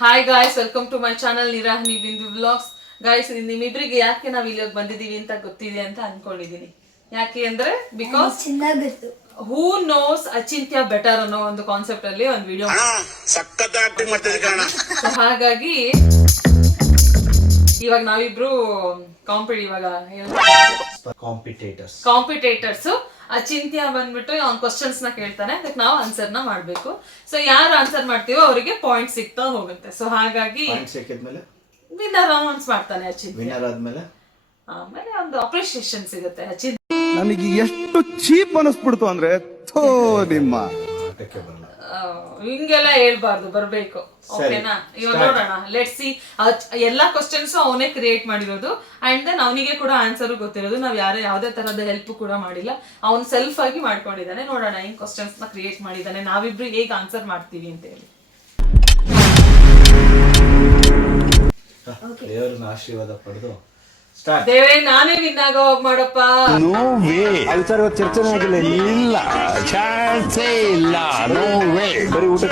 Hi guys, welcome to my channel ನಿರಾಹನಿ Bindu vlogs. Guys, ನಿಮ್ಮಿಬ್ಬರಿಗೆ ಯಾಕೆ ನಾವು ಇಲ್ಲಿಗೆ ಬಂದಿದ್ದೀವಿ ಅಂತ ಗೊತ್ತಿದೆ ಅಂತ ಅನ್ಕೊಂಡಿದ್ದೀನಿ. ಯಾಕೆ ಅಂದ್ರೆ ಬಿಕಾಸ್ ಹೂ ನೋಸ್ ಅಚಿಂತ್ಯ ಬೆಟರ್ ಅನ್ನೋ ಒಂದು ಕಾನ್ಸೆಪ್ಟ್ ಅಲ್ಲಿ ಒಂದು ವಿಡಿಯೋ. ಹಾಗಾಗಿ ಇವಾಗ ನಾವಿಬ್ರು ಕಾಂಪಿಟೇಟರ್ಸ್. ಅಚಿಂತ್ಯ ಬಂದ್ಬಿಟ್ಟು ಅವ್ನ ಕ್ವಶನ್ಸ್ ನ ಕೇಳ್ತಾನೆ, ಅದಕ್ಕೆ ನಾವು ಆನ್ಸರ್ ನ ಮಾಡ್ಬೇಕು. ಸೊ ಯಾರು ಆನ್ಸರ್ ಮಾಡ್ತೀವೋ ಅವರಿಗೆ ಪಾಯಿಂಟ್ ಸಿಗ್ತಾ ಹೋಗುತ್ತೆ. ಸೊ ಹಾಗಾಗಿ ವಿನ್ನರ್ ಅನೌನ್ಸ್ ಮಾಡ್ತಾನೆ ಅಚಿಂತ್ಯ. ವಿನ್ನರ್ ಆದ್ಮೇಲೆ ಆಮೇಲೆ ಒಂದು ಅಪ್ರಿಸಿಯೇಷನ್ ಸಿಗುತ್ತೆ. ಅಚಿಂತ್ಯ ನನಗೆ ಎಷ್ಟು ಚೀಪ್ ಅನಿಸ್ಬಿಡ್ತು ಅಂದ್ರೆ ನಿಮ್ಮ ಹಿಂಗೆಲ್ಲ ಹೇಳ್ಬಾರ್ದು, ಬರ್ಬೇಕು. ಓಕೆನಾ? ಇವಾಗ ನೋಡೋಣ, ಲೆಟ್ಸ್ ಸಿ. ಎಲ್ಲಾ ಕ್ವಶನ್ಸ್ ಅವನೇ ಕ್ರಿಯೇಟ್ ಮಾಡಿರೋದು ಅಂಡ್ ದೆನ್ ಅವನಿಗೆ ಕೂಡ ಆನ್ಸರ್ ಗೊತ್ತಿರೋದು. ನಾವ್ ಯಾವ್ದೇ ತರದ ಹೆಲ್ಪ್ ಕೂಡ ಮಾಡಿಲ್ಲ, ಅವ್ನು ಸೆಲ್ಫ್ ಆಗಿ ಮಾಡ್ಕೊಂಡಿದ್ದಾನೆ. ನೋಡೋಣ ಹೆಂಗ್ ಕ್ವಶನ್ಸ್ ನ ಕ್ರಿಯೇಟ್ ಮಾಡಿದ್ದಾನೆ, ನಾವಿಬ್ರು ಹೇಗ್ ಆನ್ಸರ್ ಮಾಡ್ತೀವಿ ಅಂತ ಹೇಳಿ. ದೇವರನ್ನ ಆಶೀರ್ವಾದ ಪಡೆದು ದೇವೇ ನಾನೇ ವಿನ್ ಆಗೋ ಮಾಡಪ್ಪ. ನೋ ವೇ ವಿಚಾರ ಚರ್ಚೆನೇ ಆಗಿಲ್ಲ, ಇಲ್ಲ ಚಾನ್ಸೇ ಇಲ್ಲ, ನೋ ವೇ. ಬರೀ ಊಟ.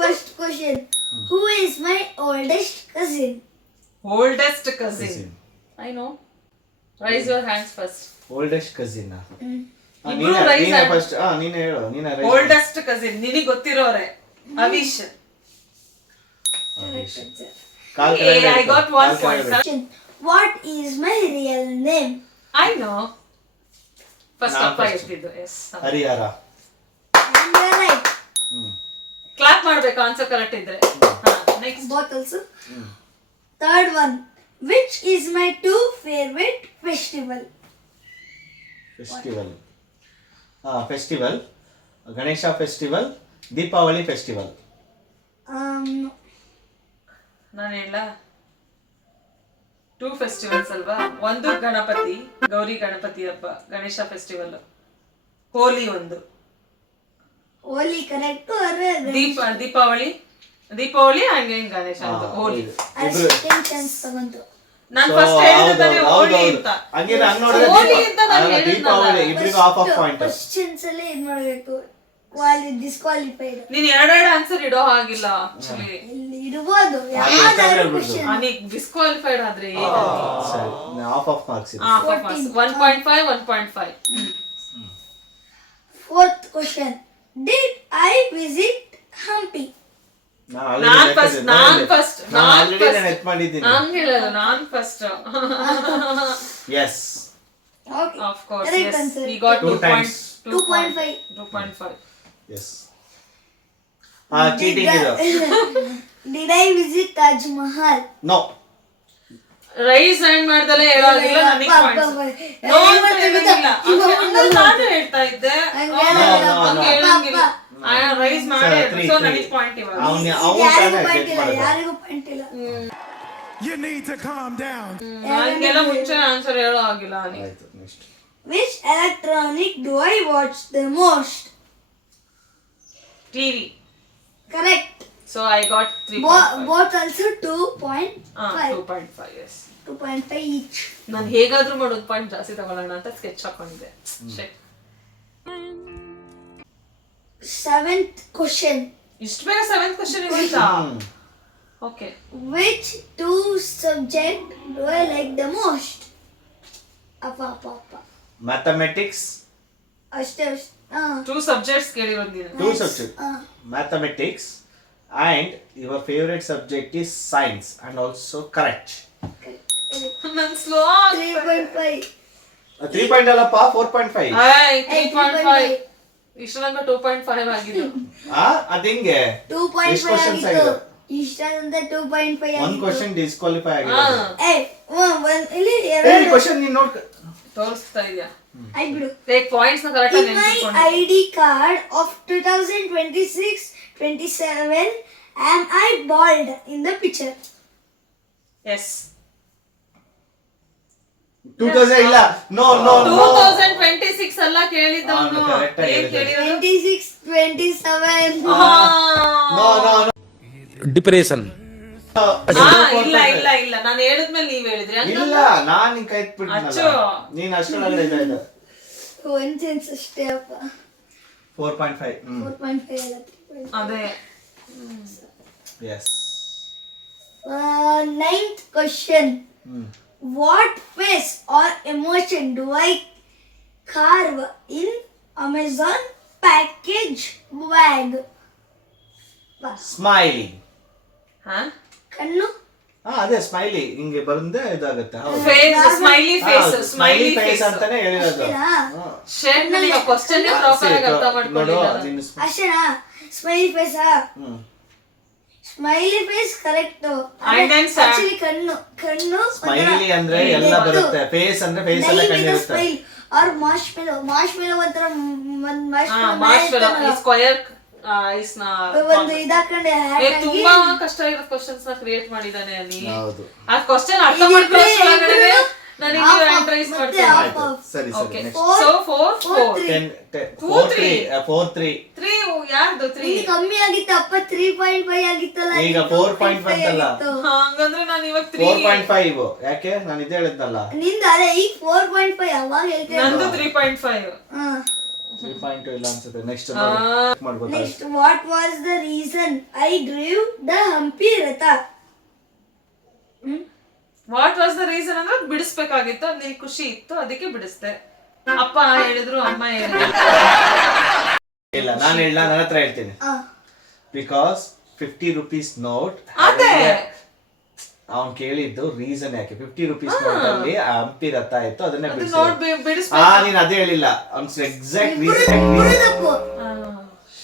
First question, who is my oldest cousin? Oldest cousin I know. Raise your hands first. Oldest cousin ನೀನೇ ಫಸ್ಟ್. ನೀನೇ ಹೇಳು. ಓಲ್ಡೆಸ್ಟ್ ಕಸಿನ್ ನಿನಗೆ ಗೊತ್ತಿರೋರೆ. Avish. I got 1 point. What is my real name? I know. First up ಇರ್ತಿದ್ದು. Yes. ಹರಿಹರ. You're right. Clap ಮಾಡ್ಬೇಕು answer correct ಇದ್ರೆ. Next. Bottles. Third one. Which is my two favorite festival? Festival Ganesha festival, Deepavali festival. ನಾನು ಹೇಳ 2 festivals ಅಲ್ವಾ? ಒಂದು ಗಣಪತಿ, ಗೌರಿ ಗಣಪತಿ ಹಬ್ಬ, Ganesha festival. ಹೋಲಿ ಒಂದು. ಹೋಲಿ ಕರೆಕ್ಟ್. ದೀಪಾವಳಿ ಹಂಗೆ ಗಣೇಶ ಅಂತ. ಹೋಲಿ ಸೆಕೆಂಡ್ ಚಾನ್ಸ್ ತಗೊಂಡು ನಾನು ಫಸ್ಟ್ ಹೇಳಿದ್ರೆ ಹೋಲಿ ಅಂತ. ಹೋಲಿ ಅಂತ ನಾನು ದೀಪಾವಳಿ ಇಬ್ಬರಿಗೂ ಹಾಫ್ ಆಫ್ ಪಾಯಿಂಟ್. ಕ್ವೆಶ್ಚನ್ಸ್ ಅಲ್ಲಿ ಇದು ಮಾಡಬೇಕು. ಡಿಸ್ಕ್ವಾಲಿಫೈಡ್. ನೀನು ಎರಡೆರಡು ಆನ್ಸರ್ ಇಡೋ ಹಾಗಿಲ್ಲ. ಆಕ್ಚುಲಿ ಇರಬಹುದು, ಯಾವ್ದಾದ್ರು ಕ್ವೆಶ್ಚನ್. ನೀನು ಡಿಸ್ಕ್ವಾಲಿಫೈಡ್ ಆದ್ರೆ half of marks. 1.5 1.5. Fourth question, did I visit Hampi? Non first. Yes. Okay. Of course. Correct Yes. answer. He got 2.5. 2.5. Yes. Cheating ಇದು. Did I visit Taj Mahal? No. Raise hand ಮಾಡ್ದಲೇ ಹೇಳೋಗಿಲ್ಲ. ನನಗೆ points no ಅಂತ ಹೇಳಿಲ್ಲ. ನಾನು ಹೇಳ್ತಾ ಇದ್ದೆ ಹಂಗೆ ಹೇಳಂಗಿಲ್ಲ. ರೈಸ್ ಮಾಡಿ ಸೊ ನನಗೆ ಪಾಯಿಂಟ್ ಇವಾಗ. ಯಾರಿಗೂ ಪಾಯಿಂಟ್ ಇಲ್ಲ. You need to calm down. ನನಗೆಲ್ಲ ಮುಂಚೆ ಆನ್ಸರ್ ಹೇಳೋ ಆಗಿಲ್ಲ. ಆಯ್ತು, next. Which electronic do I watch the most? TV. Correct. So I got 3.5. Both also 2.5. 2.5. Yes. 2.5 each. ನಾನು ಹೇಗಾದ್ರೂ ಮಾಡೋದು ಪಾಯಿಂಟ್ ಜಾಸ್ತಿ ತಗೊಳ್ಳೋಣ ಅಂತ ಸ್ಕೆಚ್ ಹಾಕೊಂಡಿದ್ದೆ. Seventh question. ಇಷ್ಟು ಬೇಗ 7th ಕ್ವೆಶ್ಚನ್ ಇವತ್ತಾ? Okay. Which two subject do I like the most? Appa. Mathematics. ಅಷ್ಟೇ. 2 ಸಬ್ಜೆಕ್ಟ್ಸ್ ಕೇಳಿರೋದು ನೀನು. 2 subjects. Mathematics and your favorite subject is science and also correct. ನಾನು ಸ್ಲೋ 3.5. 3 ಪಾಯಿಂಟ್ ಅಲ್ಲಪ್ಪ, 4.5. 3.5. ಇಷ್ಟರಂಗ 2.5 ಆಗಿದ್ದು. ಅದಿಂಗೆ 2.5 ಆಗಿತ್ತು. ಇಷ್ಟರಂತ 2.5 ಆಗಿತ್ತು. ಒಂದು ಕ್ವೆಶ್ಚನ್ ಡಿಸ್ಕ್ವಾಲಿಫೈ ಆಗಿದೆ. ಇಲ್ಲಿ ಎರಡು ಕ್ವೆಶ್ಚನ್ ನೀನು ನೋಡ್ ತೋರಿಸ್ತಾ ಇದೆಯಾ? ಆಯ್ತು ಬಿಡು. ಟೇಕ್ ಪಾಯಿಂಟ್ಸ್ ನ ಕರೆಕ್ಟ್ ಆಗಿ ನೆನಪಿಟ್ಕೊಂಡು. My ID card of 2026-27 am I bald in the picture? Yes. 2000 ಇಲ್ಲ. No. 2026 ಅಲ್ಲ ಕೇಳಿದ್ದವನು. ಏನ್ ಕೇಳಿರೋದು? 26-27. No. ಡಿಪ್ರೆಷನ್. ಇಲ್ಲ ನಾನು ಹೇಳಿದ್ಮೇಲೆ ನೀವ್ ಹೇಳಿದ್ರಿ. ಇಲ್ಲ, ನಾನು ನಿನ್ ಕೈ ಬಿಟ್ಬಿಟ್ನಲ್ಲ. ನೀನು ಅಷ್ಟೊಳಗಡೆ ಇದೆ. ಒಂದು ಸೆನ್ಸ್ ಅಷ್ಟೇ ಅಪ್ಪ. 4.5. 4.5 ಅಲ್ಲ 3.5. ಅದೇ. Yes. Ninth question. What face or emotion do I carve in Amazon package bag? Smiley. ಕಣ್ಣು. ಅದೇ ಸ್ಮೈಲಿ ಹಿಂಗೆ ಬಂದೆ ಇದಾಗುತ್ತೆ. Face smiley face smiley face ಅಂತಾನೆ ಹೇಳಿರೋದು. ಶೇಡ್ ನಲ್ಲಿ ಕ್ವೆಶ್ಚನ್ ಪ್ರಾಪರ್ ಆಗಿ ಅರ್ಥ ಮಾಡ್ಕೊಳ್ಳಿಲ್ಲ. ಅಷ್ಟೇನಾ? Smiley face. Smiley face correct. Actually ಕಣ್ಣು ಸ್ಮೈಲಿ ಅಂದ್ರೆ ಎಲ್ಲ ಬರುತ್ತೆ. ಫೇಸ್ ಅಂದ್ರೆ ಫೇಸ್ ಎಲ್ಲ ಕಣ್ಣಿರುತ್ತೆ. ಆರ್ ಮಾರ್ಶ್ಮೆಲೋ ಒಂಥರ ಮಾರ್ಶ್ಮೆಲೋ ಸ್ಕ್ವೇರ್ ಐಸ್ ನ ಒಂದು ಇದಾಕಂಡೆ ತುಂಬಾ ಕಷ್ಟ ಇರೋ ಕ್ವೆಶ್ಚನ್ಸ್ ನ ಕ್ರಿಯೇಟ್ ಮಾಡಿದಾನೆ ಅಲ್ಲಿ. ಹೌದು. ಆ ಕ್ವೆಶ್ಚನ್ ಅರ್ಥ ಮಾಡ್ಕೊಳ್ಳೋಷ್ಟೊಳಗಡೆ ನನಗೆ ಆನ್ಸರ್ ಮಾಡ್ತೀನಿ. ಸರಿ ಓಕೆ ನೆಕ್ಸ್ಟ್. ಸೊ 4 3 ಯಾರ್ದು 3 ಕಮ್ಮಿ ಆಗಿತ್ತು ಅಪ್ಪ. 3.5 ಆಗಿತ್ತಲ್ಲ, ಈಗ 4.5 ಅಂತಲ್ಲ. ಹಂಗಂದ್ರೆ ನಾನು ಇವಾಗ 3 4.5 ಯಾಕೆ ನಾನು ಇದೇ ಹೇಳಿದ್ನಲ್ಲ. ನಿಂದ ಅದೇ ಈಗ 4.5 ಅವಾಗ ಹೇಳ್ತೇನೆ. ನಂದು 3.5. 3.2 ಇಲ್ಲ ಅನ್ಸುತ್ತೆ. ನೆಕ್ಸ್ಟ್ ಮಾಡ್ಬೋದು. Next, what was the reason I drive the Hampi ರಥ? ವಾಟ್ ವಾಸ್ ದ ರೀಸನ್ ಅಂದ್ರೆ ಬಿಡಿಸ್ಬೇಕಾಗಿತ್ತು, ನನಗೆ ಖುಷಿ ಇತ್ತು ಅದಕ್ಕೆ ಬಿಡಿಸ್ದೆ. ಅಪ್ಪ ಹೇಳಿದ್ರು, ಅಮ್ಮ ಹೇಳಿದ್ರು. ಇಲ್ಲ ನಾನು ನನ್ನ ಹತ್ರ ಹೇಳ್ತೀನಿ. ಬಿಕಾಸ್ 50 ರೂಪೀಸ್ ನೋಟ್ ಅದೇ ಅವ್ನು ಕೇಳಿದ್ದು ರೀಸನ್ ಯಾಕೆ 50 ರೂಪೀಸ್ ನೋಟ್ ಅಲ್ಲಿ ಹಂಪಿ ರಥ ಆಯ್ತು ಅದನ್ನೇ ನೋಟ್ ಬಿಡಿಸಿ. ಬಿಡಿಸ್ಬೇಕು. ನೀನ್ ಅದೇ ಹೇಳಿಲ್ಲ. ಅವ್ನ ಎಕ್ಸಾಕ್ಟ್ ರೀಸನ್.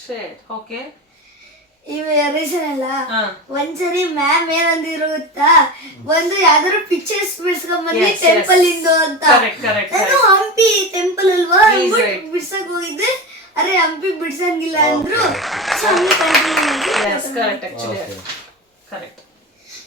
Shade okay. ಇವ ರೀಸನ್ ಅಲ್ಲ. ಒಂದ್ಸರಿ ಮ್ಯಾಮ್ ಏನಂದಿರೋ ಗೊತ್ತಾ, ಒಂದು ಯಾವ್ದಾದ್ರು ಪಿಕ್ಚರ್ಸ್ ಬಿಡ್ಸ್ಕೊಂಬಂದಿ ಟೆಂಪಲ್ ಇಂದು ಅಂತ. ನಾನು ಹಂಪಿ ಟೆಂಪಲ್ ಅಲ್ವಾ ಬಿಡ್ಸಕ್ ಹೋಗಿದ್ದೆ. ಅರೆ ಹಂಪಿ ಬಿಡ್ಸಂಗಿಲ್ಲ ಅಂದ್ರು.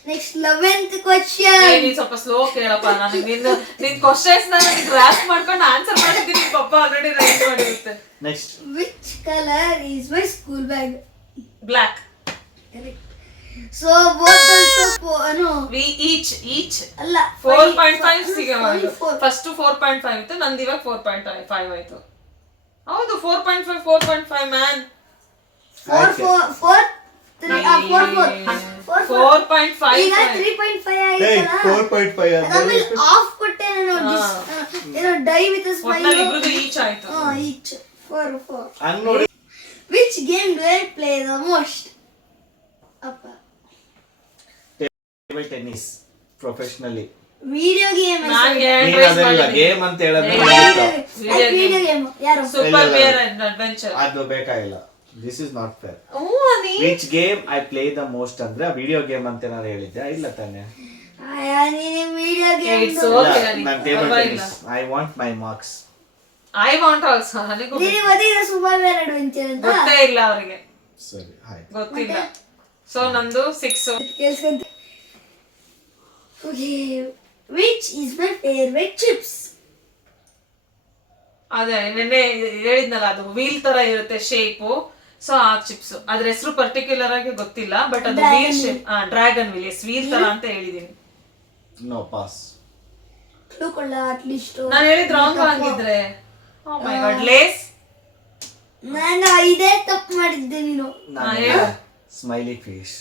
Next 11th question. ನೀನ್ ಸ್ವಲ್ಪ ಸ್ಲೋ ಕೇಳಪ್ಪ. ನನಗೆ ನಿನ್ ಕ್ವೆಶ್ಚನ್ಸ್ ನಾನು ಗ್ರಾಸ್ ಮಾಡ್ಕೊಂಡು ಆನ್ಸರ್ ಮಾಡಿದ್ದೀನಿ. ಪಪ್ಪ ಆಲ್ರೆಡಿ ರೈಟ್ ಮಾಡಿರುತ್ತೆ. Next, which colour is my school bag? Black. So both also no. We each ಅಲ್ಲ 4.5 ಸಿಗಬಹುದು. ಫಸ್ಟ್ 4.5 ಇತ್ತು, ನಂದು ಇವಾಗ 4.5 ಆಯ್ತು. ಹೌದು 4.5 ಮ್ಯಾನ್. 4.5 ಈಗ 3.5 ಆಯ್ತಲ್ಲ. 4.5 ಆಮೇಲೆ ಆಫ್ ಕೊಟ್ಟೆ ನಾನು. ಏನೋ ಡೈ ವಿತ್ ಸ್ಮೈಲ್. ಒಟ್ನಲ್ಲಿ ಇಬ್ರದು ಈಚ್ ಆಯ್ತು. ಈಚ್ 4. ಹಂಗ್ ನೋಡಿ. Which game do I play the most? ಅಪ್ಪ table tennis professionally. Video game. Game ಅಂತ ಹೇಳೋದು ವಿಡಿಯೋ ಗೇಮ್. ಯಾರು? ಸೂಪರ್ ಬೇರ್ ಅಡ್ವೆಂಚರ್. ಅದು ಬೇಕಾಗಿಲ್ಲ. This is not fair. Which game I play the most ಅಂದ್ರೆ ವಿಡಿಯೋ ಗೇಮ್ ಅಂತ ನಾನು ಹೇಳಿದ್ದೆ. ಇಲ್ಲ ತಾನೆ. ನೀನು ವಿಡಿಯೋ ಗೇಮ್. ನಾನು table tennis. I want my marks. I want also. ನನಗೂ ನೀನು ಓದಿರೋ ಸೂಪರ್ ಬೇರ್ ಅಡ್ವೆಂಚರ್ ಅಂತ ಗೊತ್ತೇ ಇಲ್ಲ ಅವರಿಗೆ. ಸರಿ ಆಯ್ತು. ಗೊತ್ತಿಲ್ಲ. ಸೊ ನಂದು 6. ಕೇಳಿಸ್ಕೊಂತ. Okay, which is my favorite chips? ಅದೇ ನೆನ್ನೆ ಹೇಳಿದ್ನಲ್ಲ, ಅದು ವೀಲ್ ತರ ಇರುತ್ತೆ ಶೇಪು. ಸೊ ಆ ಚಿಪ್ಸ್ ಅದ್ರ ಹೆಸರು ಪರ್ಟಿಕ್ಯುಲರ್ ಆಗಿ ಗೊತ್ತಿಲ್ಲ, ಬಟ್ ಅದು wheel shape. Dragon wheel wheel ತರ ಅಂತ ಹೇಳಿದೀನಿ. No pass. ಕ್ಲೂ ಕೊಡ್ಲ ಅಟ್ಲೀಸ್ಟ್. ನಾನು ಹೇಳಿದ್ ರಾಂಗ್ ಆಗಿದ್ರೆ. Oh my god. ಲೇಸ್. ನಾನು ಇದೇ ತಪ್ಪು ಮಾಡಿದ್ದೆ. ನೀನು ಸ್ಮೈಲಿ ಫೇಸ್.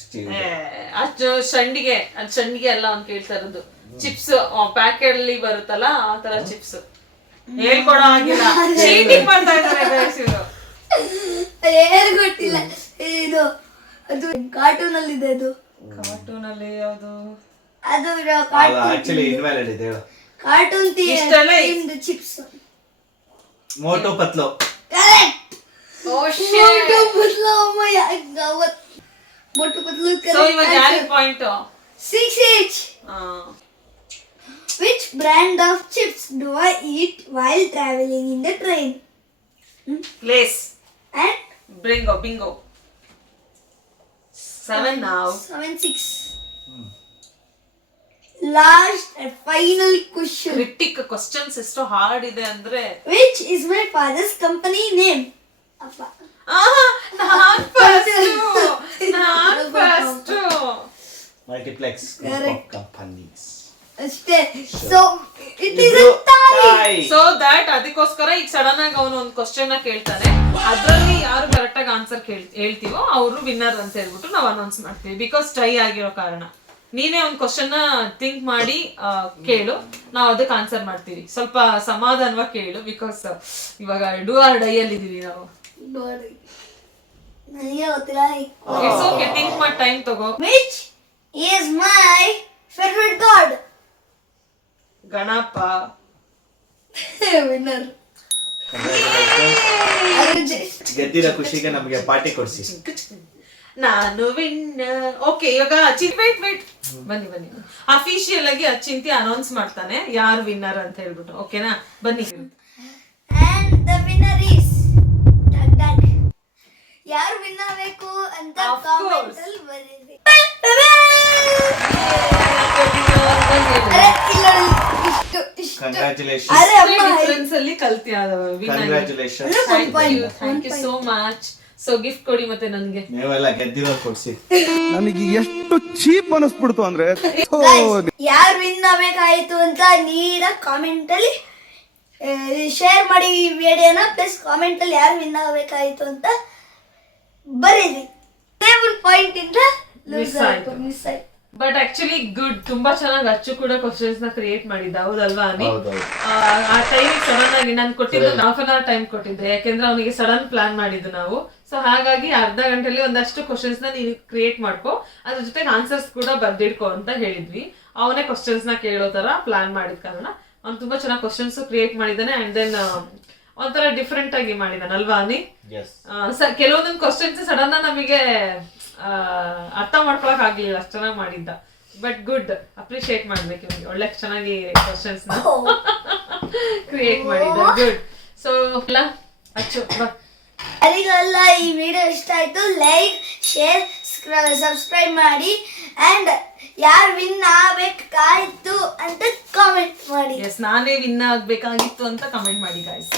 ಅಷ್ಟು ಸಂಡಿಗೆ ಅಲ್ಲ ಅವ್ನು ಕೇಳ್ತಾ ಇರೋದು. ಚಿಪ್ಸ್ ಪ್ಯಾಕೆಟ್ ಅಲ್ಲಿ ಬರುತ್ತಲ್ಲ ಆ ತರ ಚಿಪ್ಸ್. ಹೇಳ್ಕೊಡೋ ಆಗಿಲ್ಲ, ಚೀಟಿಂಗ್ ಮಾಡ್ತಾ ಇದ್ದಾರೆ ಗೈಸ್ ಇವರು. ಏನು ಗೊತ್ತಿಲ್ಲ. ಇದು ಅದು ಕಾರ್ಟೂನ್ ಅಲ್ಲಿ ಇದೆ. ಅದು ಕಾರ್ಟೂನ್ ಅಲ್ಲಿ ಯಾವುದು? ಅದು ಆಕ್ಚುಲಿ ಇನ್ವ್ಯಾಲಿಡ್ ಇದೆ. ಹೇಳು. Cartoon themed chips. Motu Patlu. Correct. Oh shit. Motu Patlu. ಅಮ್ಮಯ್ಯ ಗವತ್. ಮೋಟು ಪತ್ಲು ಕರೆಕ್ಟ್. ಸೊ ಇವಾಗ ಯಾರಿಗೆ point? 6 each. Which brand of chips do I eat while traveling in the train? Lays. And bingo. 7 now. 7, 6. Last and final question. Critic questions ಎಷ್ಟು hard ಇದೆ ಅಂದ್ರೆ. Which is my father's company name? ಅಪ್ಪ. ನಾನ್ first. Multiplex companies. ಅಷ್ಟೇ. So it is a tie. So that ಅದಕ್ಕೋಸ್ಕರ ಈಗ sudden ಆಗಿ ಅವನು ಒಂದು ಕ್ವಶನ್ ಕೇಳ್ತಾನೆ, ಅದ್ರಲ್ಲಿ ಯಾರು ಕರೆಕ್ಟ್ ಆಗಿ ಆನ್ಸರ್ ಹೇಳ್ತೀವೋ ಅವರು ವಿನ್ನರ್ ಅಂತ ಹೇಳ್ಬಿಟ್ಟು ನಾವು ಅನೌನ್ಸ್ ಮಾಡ್ತೀವಿ. ಬಿಕಾಸ್ ಟೈ ಆಗಿರೋ ಕಾರಣ. ನೀನೇ ಒಂದು ಕ್ವಶನ್ ಥಿಂಕ್ ಮಾಡಿ ಕೇಳು, ನಾವು ಅದಕ್ಕೆ ಆನ್ಸರ್ ಮಾಡ್ತೀವಿ. ಸ್ವಲ್ಪ ಸಮಾಧಾನವಾಗಿ ಕೇಳು, ಬಿಕಾಸ್ ಇವಾಗ ಡೂ ಆರ್ ಡೈ ಅಲ್ಲಿ ಇದೀವಿ ನಾವು. ನನಗೆ ಗೊತ್ತಿಲ್ಲ. ಇಟ್ಸ್ ಓಕೆ, ಥಿಂಕ್ ಮಾಡಿ ಟೈಮ್ ತಗೋ. Which is my favorite god? Ganapa. Winner. ಗೆದ್ದಿರೋ ಖುಷಿಗೆ ನಮಗೆ ಪಾರ್ಟಿ ಕೊಡ್ಸಿ. ನಾನು ವಿನ್ನರ್. ಓಕೆ, ಇವಾಗ ವೇಟ್ ಬನ್ನಿ ಅಫಿಷಿಯಲ್ ಆಗಿ ಅಚಿಂತಿ ಅನೌನ್ಸ್ ಮಾಡ್ತಾನೆ ಯಾರು ವಿನ್ನರ್ ಅಂತ ಹೇಳ್ಬಿಟ್ಟು. ಓಕೆನಾ, ಬನ್ನಿ. And the winner is ಯಾರು ವಿನ್ ಆಗಬೇಕು ಅಂತ ಕಾಮೆಂಟ್ ಅಲ್ಲಿ ಬರೀರಿ. ಅರೆ ಇಲ್ಲ ಇಷ್ಟು ಕಂಗ್ರಾಚುಲೇಷನ್. ಅರೆ ಅಮ್ಮ ಡಿಫರೆನ್ಸ್ ಅಲ್ಲಿ ಕಲ್ತಿಯ congratulation. Thank you so much. So gift ಕೊಡಿ ಮತ್ತೆ ನನ್ಗೆ. ನೀವೆಲ್ಲ ಗೆದ್ದಿರೋ ಕೊಡ್ಸಿ. ನನಗೆ ಎಷ್ಟು ಚೀಪ್ ಅನಿಸ್ಬಿಡ್ತು ಅಂದ್ರೆ ಯಾರು ವಿನ್ ಆಗಬೇಕಾಯ್ತು ಅಂತ ನೀಟಾಗಿ ಕಾಮೆಂಟ್ ಅಲ್ಲಿ ಶೇರ್ ಮಾಡಿ ಈ ವಿಡಿಯೋನ. ಪ್ಲಸ್ ಕಾಮೆಂಟ್ ಅಲ್ಲಿ ಯಾರು ವಿನ್ ಆಗಬೇಕಾಯ್ತು ಅಂತ ಬರೀರಿ. ಪಾಯಿಂಟ್ ಇಂದ ಮಿಸ್ ಆಯ್ತು. ಬಟ್ ಆಕ್ಚುಲಿ ಗುಡ್, ತುಂಬಾ ಚೆನ್ನಾಗಿ ಅಚ್ಚು ಕೂಡ ಕ್ವಶನ್ಸ್ ನ ಕ್ರಿಯೇಟ್ ಮಾಡಿದ್ದ, ಹೌದಲ್ವಾ ಅನಿ? ಆ ಟೈಮ್ ಸಡನ್ ಆಗಿ ನಾನು ಕೊಟ್ಟಿದ್ದು ಹಾಫ್ ಅನ್ ಅವರ್ ಟೈಮ್ ಕೊಟ್ಟಿದ್ದೆ, ಯಾಕೆಂದ್ರೆ ಅವನಿಗೆ ಸಡನ್ ಪ್ಲಾನ್ ಮಾಡಿದ್ದು ನಾವು. ಸೊ ಹಾಗಾಗಿ ಅರ್ಧ ಗಂಟೆಲಿ ಒಂದಷ್ಟು ಕ್ವಶನ್ಸ್ ನ ನೀನು ಕ್ರಿಯೇಟ್ ಮಾಡ್ಕೋ, ಅದ್ರ ಜೊತೆಗೆ ಆನ್ಸರ್ಸ್ ಕೂಡ ಬರ್ದಿಡ್ಕೋ ಅಂತ ಹೇಳಿದ್ವಿ. ಅವನೇ ಕ್ವಶನ್ಸ್ ನ ಕೇಳೋ ತರ ಪ್ಲಾನ್ ಮಾಡಿದ ಕಾರಣ ಅವ್ನು ತುಂಬಾ ಚೆನ್ನಾಗಿ ಕ್ವಶನ್ಸ್ ಕ್ರಿಯೇಟ್ ಮಾಡಿದ್ದಾನೆ. ಅಂಡ್ ದೆನ್ ಒಂಥರ ಡಿಫ್ರೆಂಟ್ ಆಗಿ ಮಾಡಿದಾನೆ, ಅಲ್ವಾ ಅನಿ? ಕೆಲವೊಂದೊಂದು ಕ್ವಶನ್ಸ್ ಸಡನ್ ನಮಗೆ ಅರ್ಥ ಮಾಡ್ಕೊಳಕ್ ಆಗ್ಲಿಲ್ಲ, ಅಷ್ಟು ಚೆನ್ನಾಗಿ ಮಾಡಿದ್ದ. ಬಟ್ ಗುಡ್, ಅಪ್ರಿಶಿಯೇಟ್ ಮಾಡ್ಬೇಕು ಇವ್ನಿಗೆ, ಒಳ್ಳೆ ಚೆನ್ನಾಗಿ ಕ್ವಶನ್ಸ್ ನ ಕ್ರಿಯೇಟ್ ಮಾಡಿದ್ದ. ಗುಡ್. ಸೊ ಅಚ್ಚು ಯಾರಿಗೆಲ್ಲ ಈ ವಿಡಿಯೋ ಇಷ್ಟ ಆಯ್ತು ಲೈಕ್ ಶೇರ್ ಸಬ್ಸ್ಕ್ರೈಬ್ ಮಾಡಿ. ಅಂಡ್ ಯಾರು ವಿನ್ ಆಗ್ಬೇಕಾಯ್ತು ಅಂತ ಕಾಮೆಂಟ್ ಮಾಡಿ. ನಾನೇ ವಿನ್ ಆಗ್ಬೇಕಾಗಿತ್ತು ಅಂತ ಕಮೆಂಟ್ ಮಾಡಿ ಗಾಯ್ಸ್.